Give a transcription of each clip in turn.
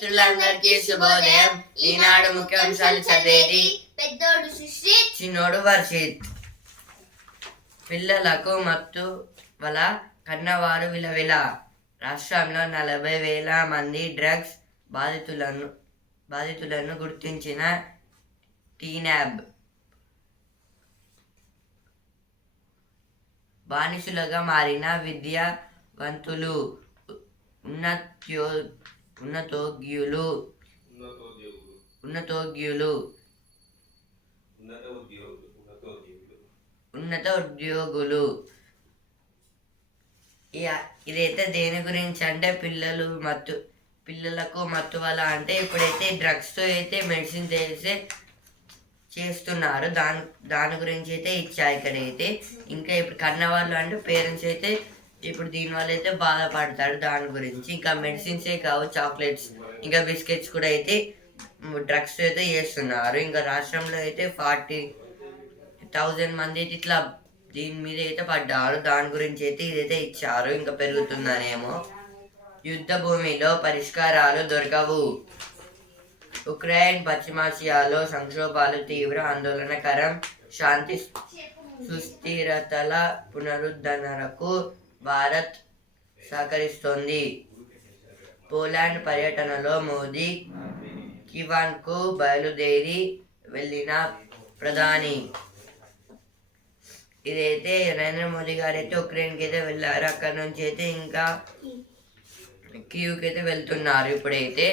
మిత్రులందరికీ శుభోదయం. ఈనాడు ముఖ్యాంశాలు చదివేది పెద్దోడు చిన్నోడు వర్షిత్ పిల్లలకు మత్తు వల కన్నవారు విలవిల. రాష్ట్రంలో నలభై వేల మంది డ్రగ్స్ బాధితులను బాధితులను గుర్తించిన టీనాబ్. బానిసులుగా మారిన విద్యావంతులు ఉన్నత్యో ఉన్నతోగ్యులు ఉన్నతోగ్యులు ఉన్నత ఉద్యోగులు ఇదైతే దేని గురించి అంటే పిల్లలు మత్తు పిల్లలకు మత్తు వల్ల అంటే ఇప్పుడైతే డ్రగ్స్తో అయితే మెడిసిన్ చేసే చేస్తున్నారు. దాని దాని గురించి అయితే ఇచ్చారు ఇక్కడైతే. ఇంకా ఇప్పుడు కన్నవాళ్ళు అంటే పేరెంట్స్ అయితే ఇప్పుడు దీనివల్ల అయితే బాధపడతారు దాని గురించి. ఇంకా మెడిసిన్సే కావు చాక్లెట్స్ ఇంకా బిస్కెట్స్ కూడా అయితే డ్రగ్స్ అయితే చేస్తున్నారు. ఇంకా రాష్ట్రంలో అయితే ఫార్టీ థౌజండ్ మంది అయితే ఇట్లా దీని మీద అయితే పడ్డారు. దాని గురించి అయితే ఇదైతే ఇచ్చారు. ఇంకా పెరుగుతుందనేమో యుద్ధ భూమిలో పరిష్కారాలు దొరకవు. ఉక్రెయిన్ పశ్చిమాసియాలో సంక్షోభాలు తీవ్ర ఆందోళనకరం. శాంతి సుస్థిరతల పునరుద్ధరణకు భారత్ సహకరిస్తోంది. పోలాండ్ పర్యటనలో మోదీ కివాన్కు బయలుదేరి వెళ్ళిన ప్రధాని. ఇదైతే నరేంద్ర మోదీ గారు అయితే ఉక్రెయిన్కి అయితే వెళ్ళారు. అక్కడ నుంచి అయితే ఇంకా క్యూకి అయితే వెళ్తున్నారు ఇప్పుడైతే.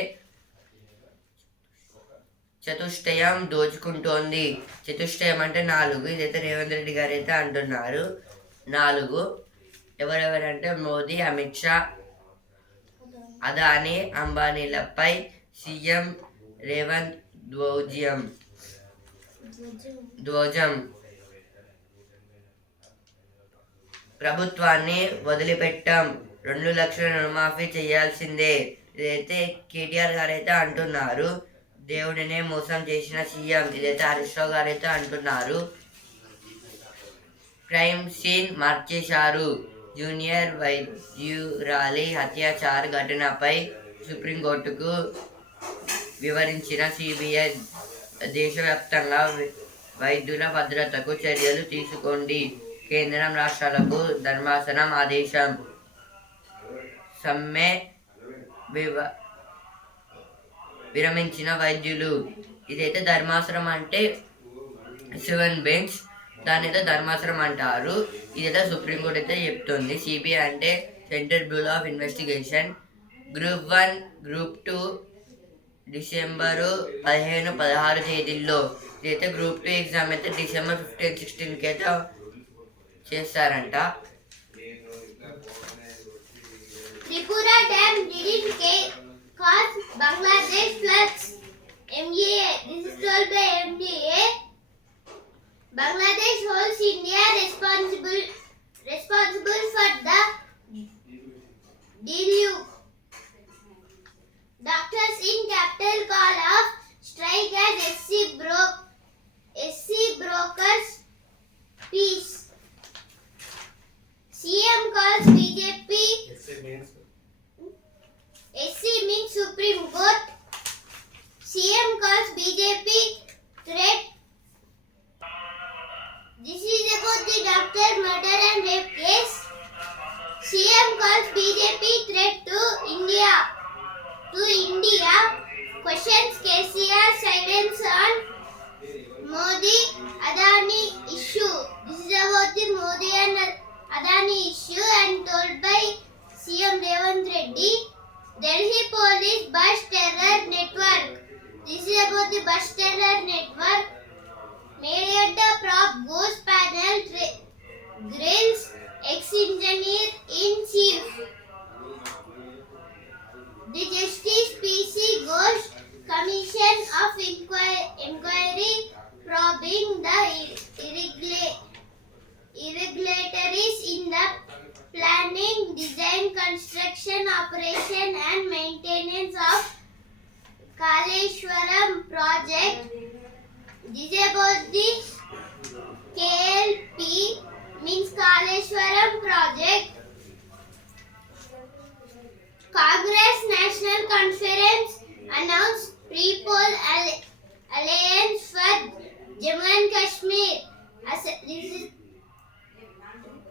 చతుష్టయం దోచుకుంటోంది. చతుష్టయం అంటే నాలుగు. ఇదైతే రేవంత్ రెడ్డి గారు అయితే అంటున్నారు. నాలుగు. ఎవరెవరంటే మోదీ అమిత్ షా అదానీ అంబానీలపై సీఎం రేవంత్ ధ్వజం. ధ్వజం. ప్రభుత్వాన్ని వదిలిపెట్టాం. రెండు లక్షల రుణమాఫీ చేయాల్సిందే. ఇదైతే కేటీఆర్ గారు అయితే అంటున్నారు. దేవుడినే మోసం చేసిన సీఎం. ఇదైతే హరీష్ రావు గారు అయితే అంటున్నారు. క్రైమ్ సీన్ మార్చేశారు. జూనియర్ వైద్యురాలి అత్యాచార ఘటనపై సుప్రీంకోర్టుకు వివరించిన సిబిఐ దేశవ్యాప్తంగా వై- వైద్యుల భద్రతకు చర్యలు తీసుకోండి. కేంద్రం రాష్ట్రాలకు ధర్మాసనం ఆదేశం. సమ్మె వివ విరమించిన వైద్యులు. ఇదైతే ధర్మాసనం అంటే సెవెన్ బెంచ్ దాని అయితే ధర్మాసనం అంటారు. ఇదైతే సుప్రీంకోర్టు అయితే చెప్తుంది. సిబిఐ అంటే central bureau of investigation. Group one group two December పదిహేను పదహారు తేదీల్లో. ఇదైతే గ్రూప్ టూ ఎగ్జామ్ అయితే డిసెంబర్ ఫిఫ్టీన్ సిక్స్టీన్కి అయితే చేస్తారంట. Tripura Dam didn't cause Bangladesh floods. This is told by Bangladesh holds India responsible responsible for the deluge. Doctors in capital call off strike as SC broke SC brokers peace. CM calls BJP SC means Supreme Court. CM calls BJP threat. About the doctor murder and rape case. CM calls BJP threat to India. To India. Questions KCR silence on Modi Adani issue. This is about the Modi and Adani issue and told by CM Revant Reddy. Delhi police bus terror network. This is about the bus terror network. Mediator prop ghost panel grills ex-engineer in chief. The Justice PC Ghost Commission of Inquir- Inquiry probing the irregula- irregularities in the planning, design, construction, operation, and maintenance of Kaleshwaram project. दिजे Bodhi KLP means Kaleshwaram project Congress National Conference announce pre poll alliance for Jammu and Kashmir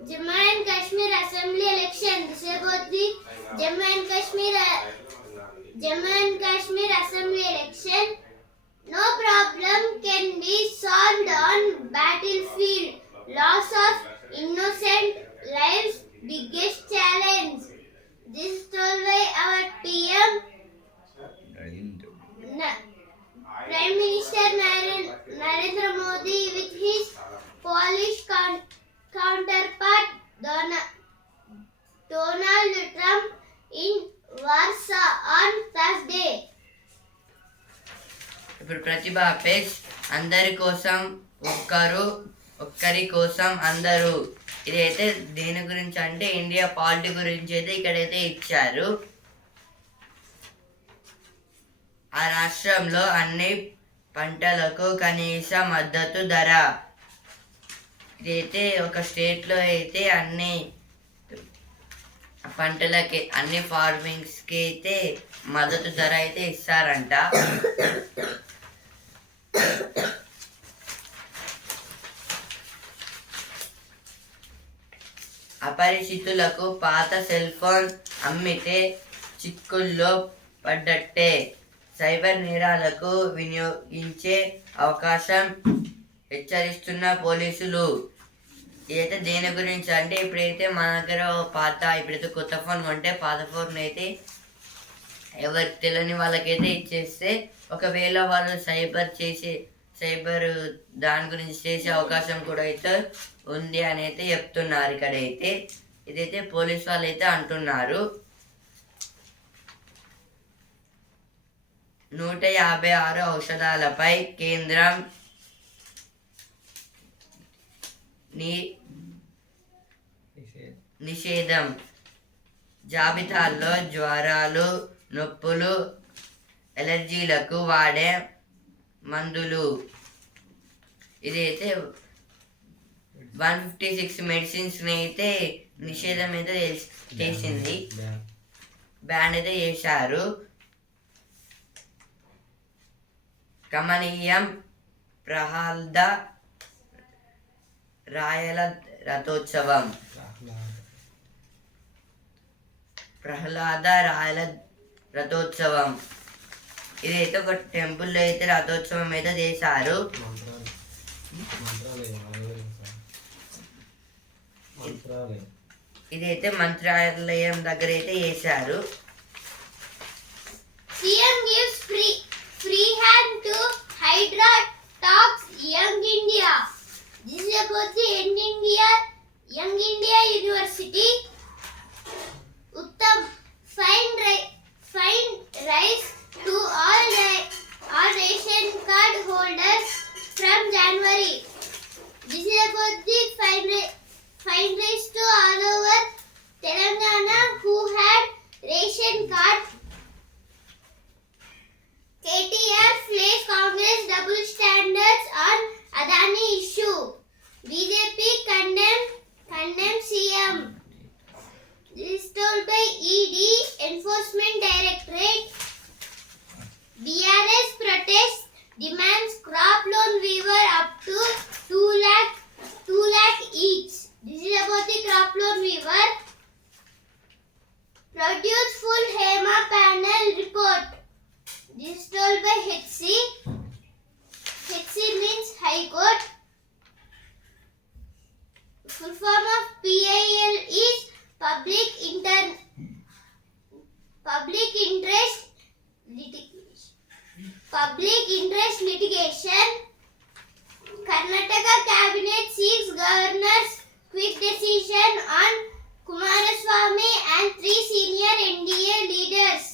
Jammu and Kashmir assembly election दिजे Bodhi Jammu and Kashmir Jammu and Kashmir assembly election No problem can be solved on battlefield. Loss of innocent lives, biggest challenge. This is told by our PM, Na- Prime Minister Naren- Narendra Modi with his Polish coun- counterpart Dona- Donald Trump in Warsaw on Thursday. ఇప్పుడు ప్రతిభ page అందరి కోసం ఒక్కరు ఒక్కరి కోసం అందరూ. ఇదైతే దేని గురించి అంటే ఇండియా పాలిటీ గురించి అయితే ఇక్కడైతే ఇచ్చారు. ఆ రాష్ట్రంలో అన్ని పంటలకు కనీస మద్దతు ధర. ఇదైతే ఒక స్టేట్లో అయితే అన్ని పంటలకి అన్ని ఫార్మింగ్స్కి అయితే మద్దతు ధర అయితే ఇస్తారంట. అపరిచితులకు పాత సెల్ ఫోన్ అమ్మితే చిక్కుల్లో పడ్డట్టే. సైబర్ నేరాలకు వినియోగించే అవకాశం హెచ్చరిస్తున్న పోలీసులు. ఇదైతే దేని గురించి? అంటే ఇప్పుడైతే మన దగ్గర పాత ఇప్పుడైతే కొత్త ఫోన్ కొంటే పాత ఫోన్ అయితే ఎవరు తెలియని వాళ్ళకైతే ఇచ్చేస్తే ఒకవేళ వాళ్ళు సైబర్ చేసే సైబర్ దాని గురించి చేసే అవకాశం కూడా అయితే ఉంది అని అయితే చెప్తున్నారు ఇక్కడైతే. ఇదైతే పోలీస్ వాళ్ళు అయితే అంటున్నారు. నూట యాభై ఆరు ఔషధాలపై కేంద్రం ని నిషేధం. జాబితాల్లో జ్వరాలు నొప్పులు ఎలర్జీలకు వాడే మందులు. ఇదైతే వన్ ఫిఫ్టీ సిక్స్ మెడిసిన్స్ని అయితే నిషేధం అయితే చేస్- చేసింది బ్యాన్. అయితే చేశారు. కమనీయం ప్రహ్లాద రాయల రథోత్సవం. ప్రహ్లాద రాయల రథోత్సవం. ఇదైతే ఒక టెంపుల్ అయితే రథోత్సవం అయితే చేశారు. ఇదైతే మంత్రాలయం దగ్గర అయితే చేశారు. CM gives free free hand to Hydraa talks Young India. దీనికి ఎన్ India Young India university. Uttam fine right fine rise to all ri- all ration card holders from January. This is about the fine ri- fine rise to all over Telangana who had ration card KTR flays Congress double standards on Adani issue. BJP condemn condemn CM. Told by ED Enforcement Directorate. BRS protest demands crop loan waiver up to 2 lakh 2 lakh each. This is about the crop loan waiver. Produce full HEMA panel report. This is told by HC. HC means High Court. Full form of PIL is public inter public interest litigation public interest litigation Karnataka cabinet seeks governor's quick decision on Kumaraswamy and three senior NDA leaders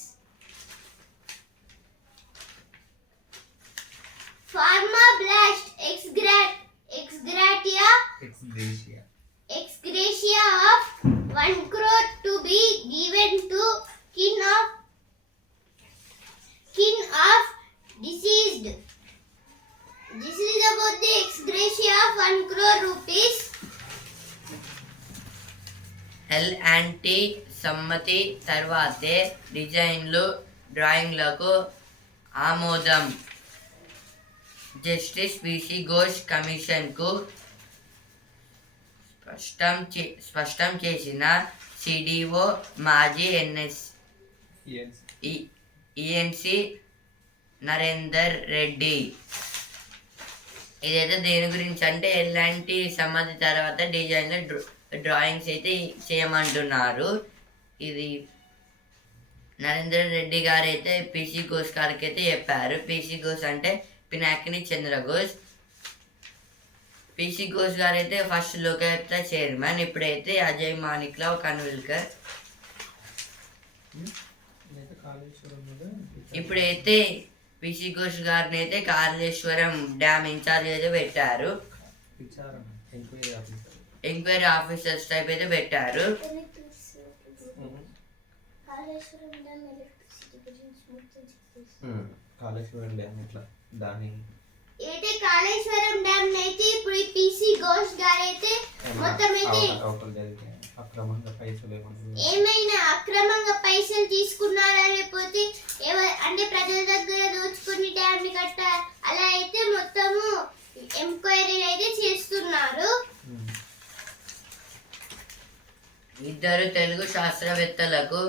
Pharma blast ex, -grat ex gratia ex gratia ex gratia of one crore to be given to kin of kin of deceased this is about the ex gratia of one crore rupees L and T సమ్మతి తర్వాతే డిజైన్లు డ్రాయింగ్లకు ఆమోదం. Justice PC Ghosh కమిషన్కు స్పష్టం చే స్పష్టం చేసిన CDO మాజీ ఎన్ఎస్ ఈఎన్సి. నరేందర్ రెడ్డి. ఇదైతే దేని గురించి అంటే ఎలాంటి సంబంధి తర్వాత డిజైన్లో డ్రాయింగ్స్ అయితే చేయమంటున్నారు. ఇది నరేంద్ర రెడ్డి గారు అయితే పిసి ఘోష్ గారికి అయితే చెప్పారు పిసి ఘోష్ అంటే పినాకిని చంద్ర ఘోష్ పిసి ఘోష్ గారు అయితే ఫస్ట్ లోకాయుక్త చైర్మన్ ఇప్పుడైతే అజయ్ మాణిక్రావ్ కన్విల్కర్. ఇప్పుడైతే పిసి ఘోష్ గారిని అయితే కాళేశ్వరం డ్యామ్ ఇన్ఛార్జ్ అయితే పెట్టారు. Enquiry officer enquiry officers type అయితే పెట్టారు. కాళేశ్వరం డ్యామ్ ఇట్లా దాని అయితే కాళేశ్వరం డ్యామ్ అయితే ఇప్పుడు ఈ పిసి ఘోష్ గారు అయితే మొత్తం అయితే అవతల జరిగే అక్రమంగా పైసలు ఏమన్నా ఏమైనా అక్రమంగా పైసలు తీసుకున్నారా లేకపోతే ఎవ- అంటే ప్రజల దగ్గర దోచుకుని డ్యామ్ని కట్ట అలా అయితే మొత్తము ఎంక్వైరీ అయితే చేస్తున్నారు. ఇద్దరు తెలుగు శాస్త్రవేత్తలకు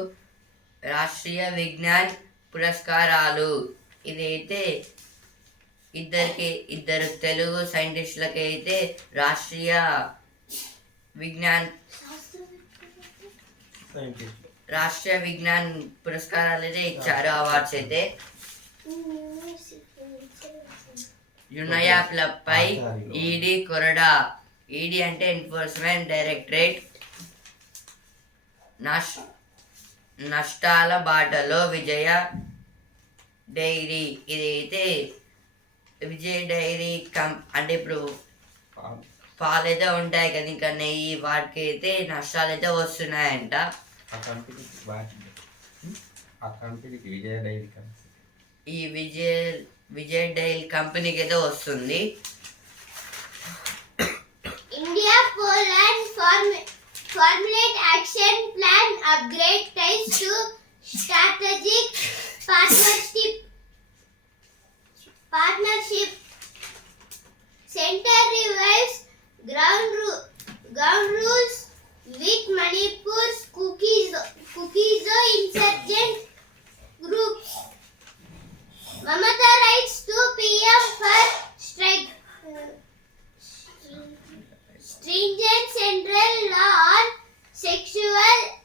రాష్ట్రీయ విజ్ఞాన్ పురస్కారాలు. ఇదైతే ఇద్దరికి ఇద్దరు తెలుగు సైంటిస్టులకి అయితే రాష్ట్రీయ విజ్ఞాన్ రాష్ట్రీయ విజ్ఞాన్ పురస్కారాలు అయితే ఇచ్చారు అవార్డ్స్ అయితే. యునయాప్లపై ఈడీ కొరడా ఈడీ అంటే ఎన్ఫోర్స్మెంట్ డైరెక్టరేట్. నష్ నష్టాల బాటలో విజయ డైరీ ఇదైతే విజయ డైరీ కం అంటే ఇప్పుడు పాలేదే ఉంటాయి కదా ఇంకా నెయ్యి వాటికి అయితే నష్టాలు అయితే వస్తున్నాయంట ఈ విజయ విజయ డైల్ కంపెనీకి అయితే వస్తుంది. India Poland formulate action plan upgrade ties to strategic partnership. Partnership. Centre revives ground ru- ground rules with Manipur's cookies cookies insurgent groups. Mamata writes to PM for strike. Stringent central law on sexual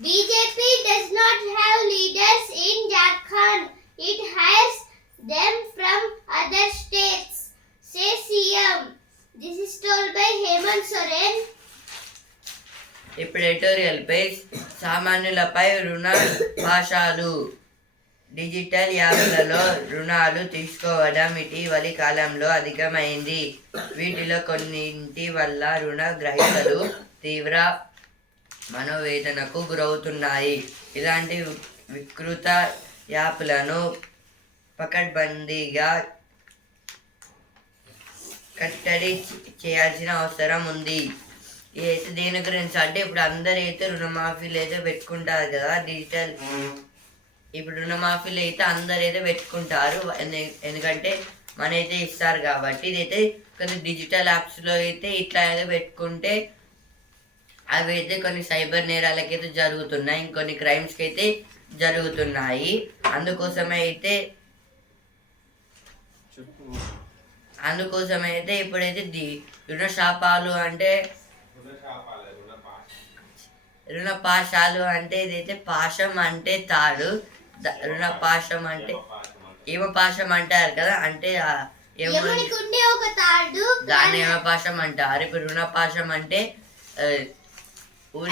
BJP does not have leaders in Jharkhand. It hires them from other states, says CM. This is told by Hemant Soren. ఇప్పుడు editorial page సామాన్యులపై రుణ భాషలు digital యాప్లలో రుణాలు తీసుకోవడం ఇటీవలి కాలంలో అధికమైంది వీటిలో కొన్నింటి వల్ల రుణ గ్రహీతలు తీవ్ర మనోవేదనకు గురవుతున్నాయి. ఇలాంటి వికృత యాప్లను పకడ్బందీగా కట్టడి చేయాల్సిన అవసరం ఉంది. అయితే దేని గురించి? అంటే ఇప్పుడు అందరు అయితే రుణమాఫీలు అయితే పెట్టుకుంటారు కదా డిజిటల్. ఇప్పుడు రుణమాఫీలు అయితే అందరు అయితే పెట్టుకుంటారు. ఎందు- ఎందుకంటే మనైతే ఇస్తారు కాబట్టి ఇదైతే కొన్ని డిజిటల్ యాప్స్లో అయితే ఇట్లా అయితే పెట్టుకుంటే అవి అయితే కొన్ని సైబర్ నేరాలకైతే జరుగుతున్నాయి ఇంకొన్ని క్రైమ్స్కి అయితే జరుగుతున్నాయి. అందుకోసమే అయితే అందుకోసమే అయితే ఇప్పుడైతే ది రుణశాపాలు అంటే రుణ శాపాలే రుణ పాశ. రుణ పాశాలు అంటే ఇదైతే పాశం అంటే తాడు ద- రుణ పాశం అంటే పాశం అంటే ఏమ పాశం అంటారు కదా అంటే ఆ యముని యమునికి ఉండే ఒక తాడు దాన్ని యమపాశం అంటారు. ఇప్పుడు రుణపాశం అంటే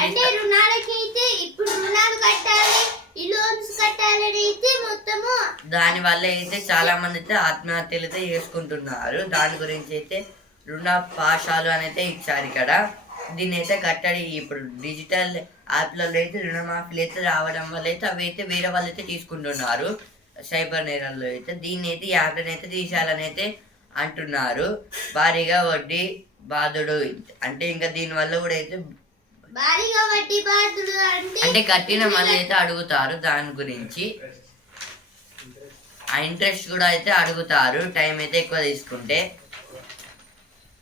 అంటే రుణాలకైతే ఇప్పుడు రుణాలు కట్టాలి ఈ లోన్స్ కట్టాలని అయితే మొత్తము దాని వల్ల అయితే చాలా మంది అయితే ఆత్మహత్యలు అయితే చేసుకుంటున్నారు. దాని గురించి అయితే రుణ పాశాలు అని అయితే ఇచ్చారు ఇక్కడ. దీన్ని అయితే కట్టడి ఇప్పుడు డిజిటల్ యాప్లలో అయితే రుణమాఫీలు అయితే రావడం వల్ల అయితే అవి అయితే వేరే వాళ్ళు అయితే తీసుకుంటున్నారు. సైబర్ నేరాల్లో అయితే దీన్ని అయితే ఈ యాప్ని అయితే తీసేయాలని అయితే అంటున్నారు. భారీగా వడ్డీ బాధుడు అంటే ఇంకా దీనివల్ల కూడా అయితే అంటే కట్టిన మనీ అయితే అడుగుతారు దాని గురించి. ఆ ఇంట్రెస్ట్ కూడా అయితే అడుగుతారు. టైం అయితే ఎక్కువ తీసుకుంటే.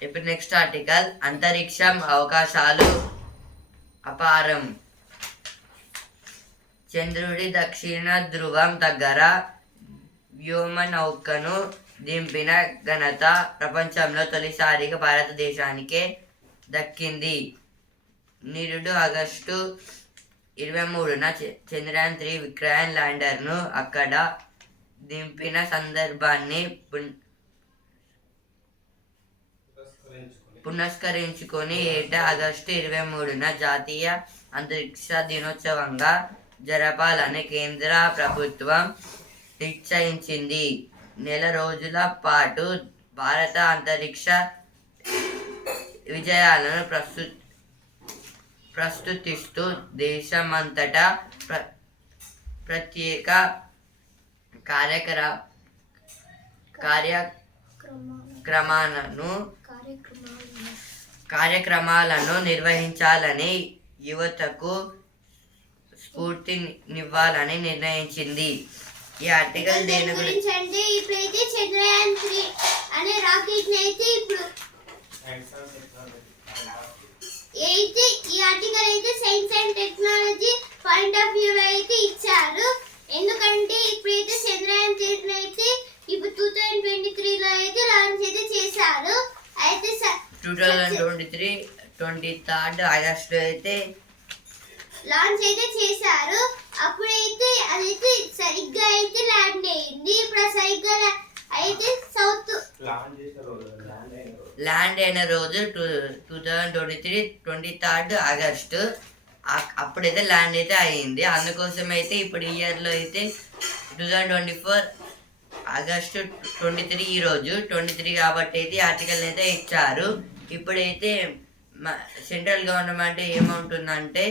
ఇప్పుడు నెక్స్ట్ ఆర్టికల్. అంతరిక్షం అవకాశాలు అపారం. చంద్రుడి దక్షిణ ధ్రువం దగ్గర వ్యోమ నౌకను దింపిన ఘనత ప్రపంచంలో తొలిసారిగా భారతదేశానికే దక్కింది. నిరుడు ఆగస్టు ఇరవై మూడున చ- చంద్రయాన్ త్రీ విక్రయాన్ ల్యాండర్ను అక్కడ దింపిన సందర్భాన్ని పున్- పునస్కరించుకొని ఏటా ఆగస్టు ఇరవై మూడున జాతీయ అంతరిక్ష దినోత్సవంగా జరపాలని కేంద్ర ప్రభుత్వం నిశ్చయించింది. నెల రోజుల పాటు భారత అంతరిక్ష విజయాలను ప్రస్తు ప్రస్తుతిస్తూ దేశమంతటా ప్ర ప్రత్యేక కార్యక్ర కార్యక్రమాలను కార్యక్రమాలను నిర్వహించాలని యువతకు స్ఫూర్తినివ్వాలని నిర్ణయించింది. ఈ ఆర్టికల్ దేని గురించి ఇప్పుడైతే చంద్రయాన్ త్రీ అనే రాకెట్ అయితే ఇప్పుడు అయితే ఈ ఆర్టికల్ అయితే science and technology point of view అయితే ఇచ్చారు. ఎందుకంటే ఇప్పుడైతే చంద్రయాన్ త్రీ అయితే ఇప్పుడు టూ థౌజండ్ ట్వంటీ త్రీలో అయితే లాంచ్ అయితే చేశారు. అయితే two thousand twenty three twenty third August అయితే లాంచ్ అయితే చేశారు. అప్పుడైతే అదైతే సరిగ్గా అయితే ల్యాండ్ అయింది. ఇప్పుడు సరిగ్గా అయితే సౌత్ ల్యాండ్ అయిన రోజు two two thousand twenty three twenty third August అప్పుడైతే ల్యాండ్ అయితే అయ్యింది అందుకోసం అయితే ఇప్పుడు ఇయర్లో అయితే two thousand twenty four August twenty three ఈ రోజు. ట్వంటీ త్రీ కాబట్టి అయితే ఆర్టికల్ అయితే ఇచ్చారు. ఇప్పుడైతే సెంట్రల్ గవర్నమెంట్ ఏమంటుందంటే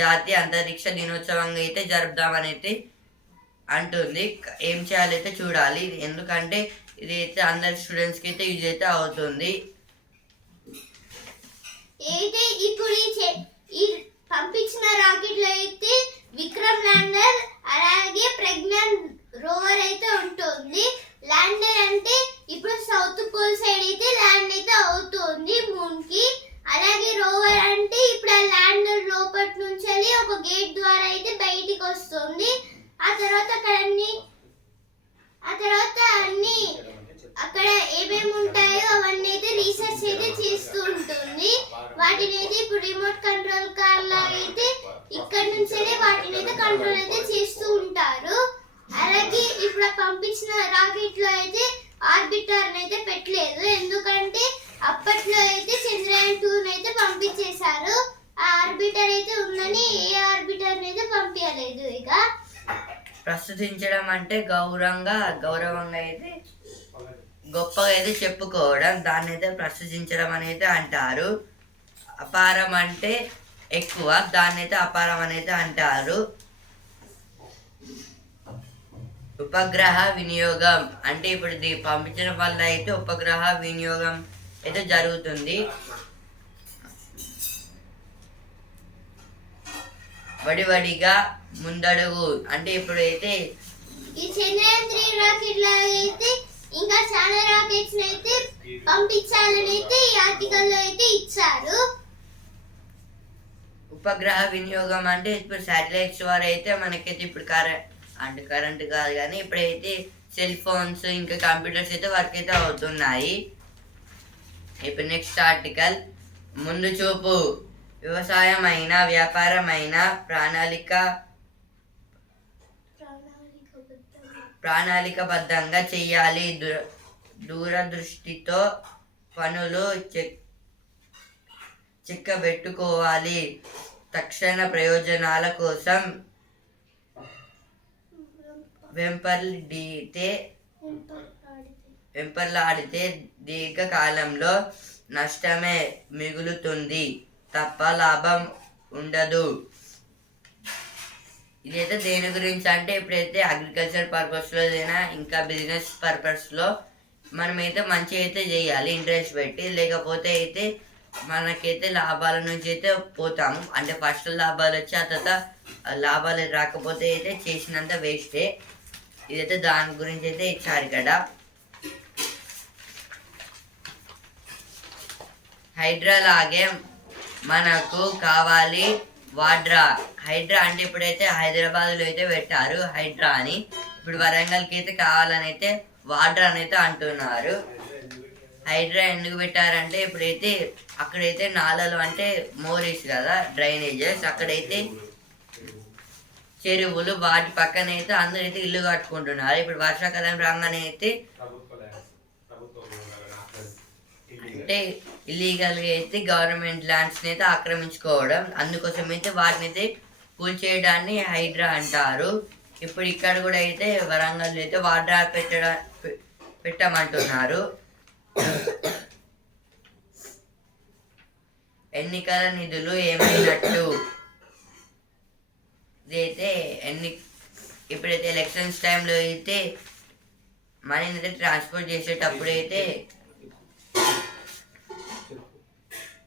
జాతీయ అంతరిక్ష దినోత్సవంగా అయితే జరుపుదామని అయితే అంటుంది. ఏం చేయాలైతే చూడాలి. ఎందుకంటే ఇది అయితే అందరి స్టూడెంట్స్కి అయితే యూజ్ అయితే అవుతుంది. అయితే ఇప్పుడు ఈ చె- ఈ పంపించిన రాకెట్లో అయితే విక్రమ్ ల్యాండర్ అలాగే ప్రజ్ఞాన్ రోవర్ అయితే ఉంటుంది. ల్యాండర్ అంటే ఇప్పుడు సౌత్ పోల్ సైడ్ అయితే ల్యాండ్ అయితే అవుతుంది మూన్కి అలాగే రోవర్ అంటే ఇప్పుడు ఆ ల్యాండర్ లోపటి నుంచి ఒక గేట్ ద్వారా అయితే బయటికి వస్తుంది. ఆ తర్వాత అక్కడ అన్ని ఆ తర్వాత అన్ని అక్కడ ఏమేమి ఉంటాయో అవన్నీ అయితే రీసెర్చ్ అయితే చేస్తూ ఉంటుంది. వాటిని అయితే ఇప్పుడు రిమోట్ కంట్రోల్ కార్ లాగా అయితే ఇక్కడ నుంచే వాటిని అయితే కంట్రోల్ అయితే చేస్తూ ఉంటారు. అలాగే ఇప్పుడు పంపించిన రాకెట్లో అయితే ఆర్బిటర్ అయితే పెట్టలేదు. ఎందుకంటే అప్పట్లో అయితే చంద్రయాన్ టూ అయితే పంపించేశారు. ఆ ఆర్బిటర్ అయితే ఉందని ఏ ఆర్బిటర్ అయితే పంపించలేదు ఇక. ప్రస్తుతించడం అంటే గౌరవంగా గౌరవంగా అయితే గొప్పగా అయితే చెప్పుకోవడం దాన్ని అయితే ప్రస్తుతించడం అనేది అంటారు. అపారం అంటే ఎక్కువ దాన్ని అయితే అపారం అనేది అంటారు. ఉపగ్రహ వినియోగం అంటే ఇప్పుడు ఇది పంపించడం వల్ల అయితే ఉపగ్రహ వినియోగం అయితే జరుగుతుంది. వడివడిగా ముందడుగు అంటే ఇప్పుడు అయితే ఈ ఇంకా చాలా రాకెట్స్ అయితే పంపించాలని అయితే ఈ ఆర్టికల్లో అయితే ఇచ్చారు. ఉపగ్రహ వినియోగం అంటే ఇప్పుడు శాటిలైట్స్ ద్వారా అయితే మనకైతే ఇప్పుడు కరెంట్ అంటే కరెంట్ కాదు కానీ ఇప్పుడైతే సెల్ ఫోన్స్ ఇంకా కంప్యూటర్స్ అయితే వర్క్ అయితే అవుతున్నాయి. ఇప్పుడు నెక్స్ట్ ఆర్టికల్ ముందు చూపు. వ్యవసాయం అయినా వ్యాపారం అయినా ప్రణాళిక ప్రణాళికబద్ధంగా చెయ్యాలి దుర దూరదృష్టితో పనులు చెక్ చిక్కబెట్టుకోవాలి. తక్షణ ప్రయోజనాల కోసం వెంపర్డితే వెంపర్లాడితే దీర్ఘకాలంలో నష్టమే మిగులుతుంది. తప్ప లాభం ఉండదు. ఇదైతే దేని గురించి అంటే ఇప్పుడైతే అగ్రికల్చర్ పర్పస్లో అయినా ఇంకా బిజినెస్ పర్పస్లో మనమైతే మంచి అయితే చేయాలి ఇంట్రెస్ట్ పెట్టి. లేకపోతే అయితే మనకైతే లాభాల నుంచి అయితే పోతాము. అంటే ఫస్ట్ లాభాలు వచ్చి ఆ తర్వాత లాభాలు రాకపోతే అయితే చేసినంత వేస్టే ఇదైతే దాని గురించి అయితే ఇచ్చారు ఇక్కడ హైడ్రా లాగే మనకు కావాలి వాడ్రా. హైడ్రా అంటే ఇప్పుడైతే హైదరాబాద్లో అయితే పెట్టారు హైడ్రా అని. ఇప్పుడు వరంగల్కి అయితే కావాలని అయితే వాడ్రా అని అయితే అంటున్నారు. హైడ్రా ఎందుకు పెట్టారంటే ఇప్పుడైతే అక్కడైతే నాలలు అంటే మోరీస్ కదా డ్రైనేజెస్. అక్కడైతే చెరువులు వాటి పక్కన అయితే అందరూ అయితే ఇల్లు కట్టుకుంటున్నారు. ఇప్పుడు వర్షాకాలం రాగానే అయితే అంటే ఇల్లీగల్గా అయితే గవర్నమెంట్ ల్యాండ్స్ని అయితే ఆక్రమించుకోవడం. అందుకోసం అయితే వాటిని అయితే కూల్చేయడాన్ని హైడ్రా అంటారు. ఇప్పుడు ఇక్కడ కూడా అయితే వరంగల్ అయితే వాడ్రా పెట్టడం పె- పెట్టమంటున్నారు. ఎన్నికల నిధులు ఏమైనట్టు? ఇదైతే ఎన్ని ఇప్పుడైతే ఎలక్షన్స్ టైంలో అయితే మనీని అయితే ట్రాన్స్పోర్ట్ చేసేటప్పుడు అయితే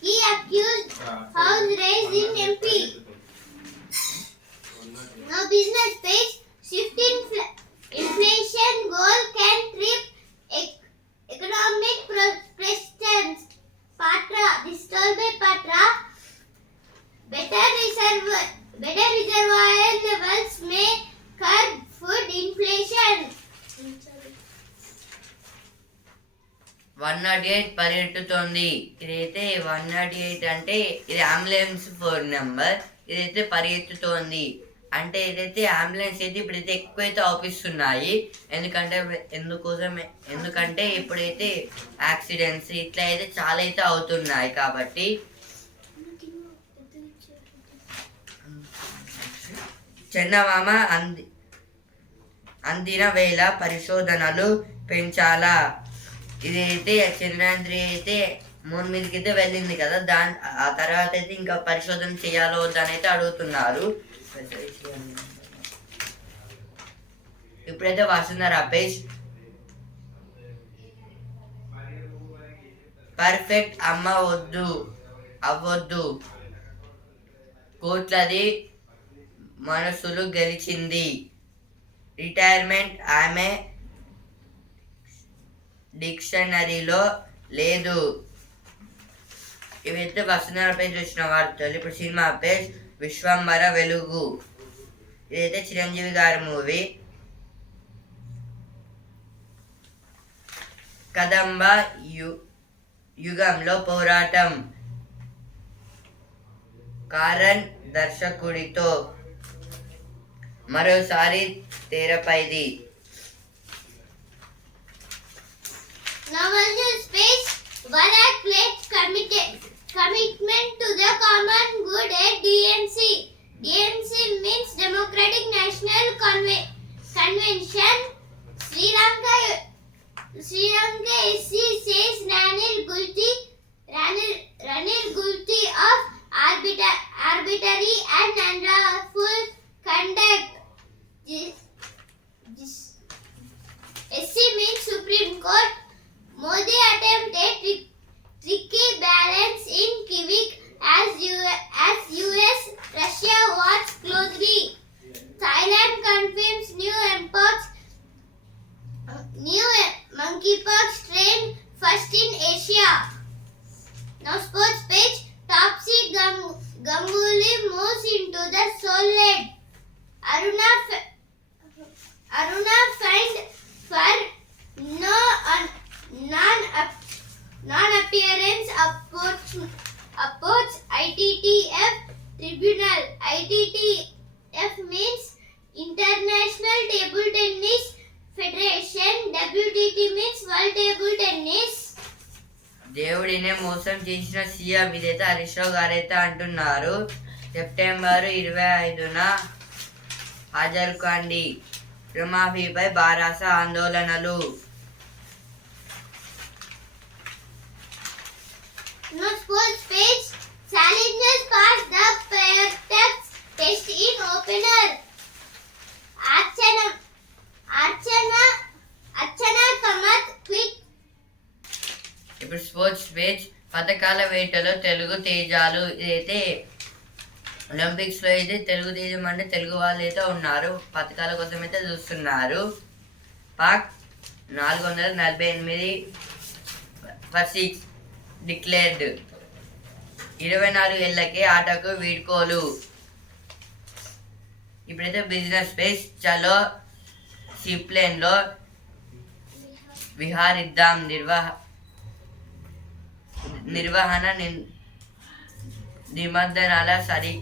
He accused house raised in MP. No business page. Shifting inflation goal can trip economic protections. Patra, this by Patra. Better reserve, better reservoir levels may curb food inflation. One nought eight పరిగెత్తుతోంది ఇదైతే one nought eight అంటే ఇది ambulance four number. ఇదైతే పరిగెత్తుతోంది అంటే ఇదైతే ambulance అయితే ఇప్పుడైతే ఎక్కువైతే అవుపిస్తున్నాయి ఎందుకంటే ఎందుకోసం ఎందుకంటే ఇప్పుడైతే యాక్సిడెంట్స్ ఇట్లా అయితే చాలా అయితే అవుతున్నాయి కాబట్టి. చందమామ అంది అందిన వేళ పరిశోధనలు పెంచాలా? ఇదైతే చంద్రాంద్రి అయితే మూడు మీదకి అయితే వెళ్ళింది కదా. దాని ఆ తర్వాత అయితే ఇంకా పరిశోధన చేయాలో వద్దని అయితే అడుగుతున్నారు. ఇప్పుడైతే వస్తున్నారు అపేష్ పర్ఫెక్ట్ అమ్మ వద్దు అవ్వద్దు. కోట్లది మనసులు గెలిచింది. రిటైర్మెంట్ ఆమె డిక్షనరీలో లేదు. ఇవైతే వస్తున్న పేజ్ చూసిన వార్తలు ఇప్పుడు సినిమా పేజ్ విశ్వంబర వెలుగు. ఇదైతే చిరంజీవి గారి మూవీ. కదంబ యు యుగంలో పోరాటం. కారణ్ దర్శకుడితో మరోసారి తెరపైది. Novel news page Bharat pledged committed commitment to the common good at DNC. DNC means Democratic National Conve- Convention. Sri Lanka Sri Lanka SC says Ranil Gulti Ranil, Ranil Gulti of arbitra, arbitrary and unlawful conduct. This అంటున్నారు. September ఇరవై ఐదున హాజరుకోండి. రుమాఫీపై బారాస ఆందోళనలు. ఇప్పుడు sports page పథకాల వేటలో తెలుగు తేజాలు ఇదైతే ఒలింపిక్స్లో అయితే తెలుగు తేజం అంటే తెలుగు వాళ్ళు అయితే ఉన్నారు. పథకాల కోసం అయితే చూస్తున్నారు. పాక్ నాలుగు వందల నలభై ఎనిమిది ఫర్ సిక్స్ డిక్లేర్డ్ ఇరవై నాలుగు ఏళ్ళకే ఆటకు వీడ్కోలు. ఇప్పుడైతే బిజినెస్ స్పేస్ చలో సిప్లేన్లో విహారిద్దాం నిర్వహ నిర్వహణ ని- నిబంధనల సరి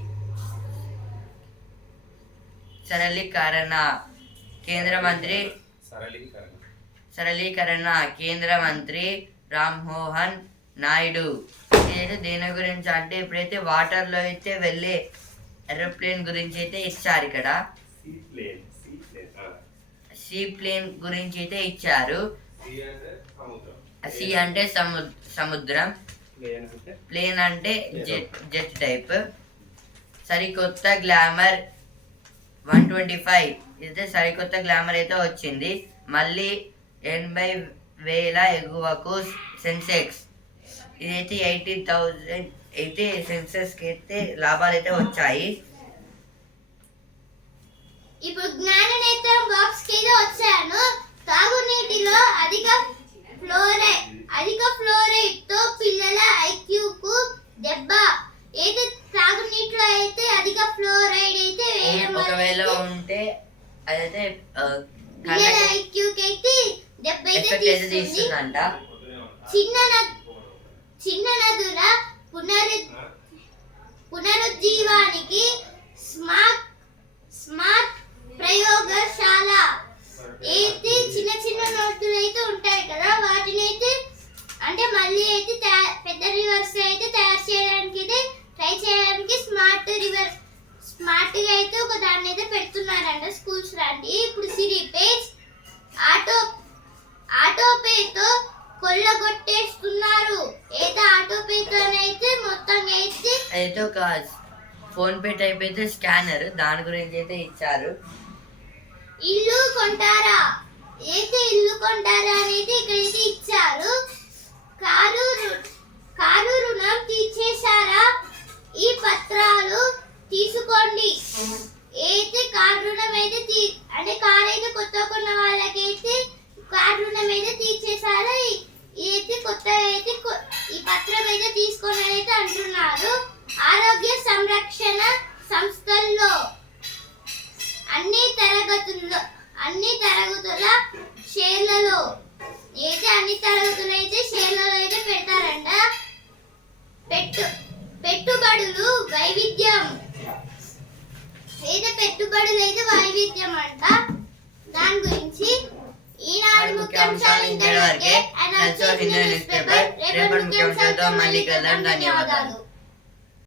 సరళీకరణ. కేంద్ర మంత్రి సరళీకరణ. కేంద్ర మంత్రి రామ్ మోహన్ నాయుడు. ఇదైతే దేని గురించి అంటే ఇప్పుడైతే వాటర్లో అయితే వెళ్ళే ఏరోప్లేన్ గురించి అయితే ఇచ్చారు ఇక్కడ. సీ ప్లేన్ గురించి అయితే ఇచ్చారు. సీ అంటే సముద్రం. ప్లేన్ అంటే ప్లేన్ అంటే జెట్ జెట్ టైప్. సరికొత్త గ్లామర్ వన్ ట్వంటీ ఫైవ్. ఇదైతే సరికొత్త గ్లామర్ అయితే వచ్చింది. మళ్ళీ ఎనభై వేల ఎగువకు సెన్సెక్స్. ఇదైతే ఎయిటీన్ థౌజండ్ అయితే సెన్సెక్స్కి అయితే లాభాలు అయితే వచ్చాయి. ఇప్పుడు జ్ఞాన నేత్రం బాక్స్కి వచ్చాను. తాగునీటిలో అధిక ఫ్లోరైడ్ అధిక ఫ్లోరైడ్తో పిల్లల ఐక్యూ కు దెబ్బ. అయితే తాగునీటిలో అయితే అధిక ఫ్లోరైడ్ అయితే ఒకవేళ ఉంటే అదైతే పిల్లల కళ్ళకి ఐక్యూ కి అయితే దెబ్బ అయితే తీస్తుందంట. చిన్న చిన్న నదుల పునరు పునరుజ్జీవానికి స్మార్ట్ స్మార్ట్ ప్రయోగశాల. అయితే చిన్న చిన్న నోట్లు అయితే ఉంటాయి కదా వాటిని అయితే అంటే మళ్ళీ అయితే పెద్ద రివర్స్ అయితే తయారు చేయడానికి అయితే ట్రై చేయడానికి స్మార్ట్ రివర్ స్మార్ట్గా అయితే ఒక దాన్ని అయితే పెడుతున్నారంట స్కూల్స్ లాంటి. ఇప్పుడు సిరి పేజ్ ఆటో ఆటో పేతో కొల్లగొట్టేస్తున్నారు. అయితే ఆటో పేతోనైతే మొత్తం అయితే అయితే ఒక ఫోన్ పే టైప్ అయితే స్కానర్ దాని గురించి అయితే ఇచ్చారు. ఇల్లు కొంటారా? అయితే ఇల్లు కొంటారా అనేది ఇక్కడైతే ఇచ్చారు. కారు రు- కారు రుణం తీర్చేశారా? ఈ పత్రాలు తీసుకోండి. అయితే కారు రుణం అయితే తీ అంటే కారు అయితే కొత్త కొన్న వాళ్ళకైతే కారు రుణం అయితే తీర్చేశారా? ఈ- ఇదైతే కొత్త అయితే ఈ పత్రం అయితే తీసుకొని అయితే అంటున్నారు. ఆరోగ్య సంరక్షణ సంస్థల్లో అన్ని తరగతుల్లో అన్ని తరగతుల షేర్లలో అయితే అన్ని తరగతులు అయితే షేర్లలో అయితే పెడతారంట. పెట్టు పెట్టుబడులు వైవిధ్యం. అయితే పెట్టుబడులు అయితే వైవిధ్యం అంట దాని గురించి ఈనాడు ముఖ్యాంశాలు ఇంతవరకే and also Hindu news paper రేపటి ముఖ్యాంశాలతో మళ్ళీ కలుద్దాం. ధన్యవాదాలు.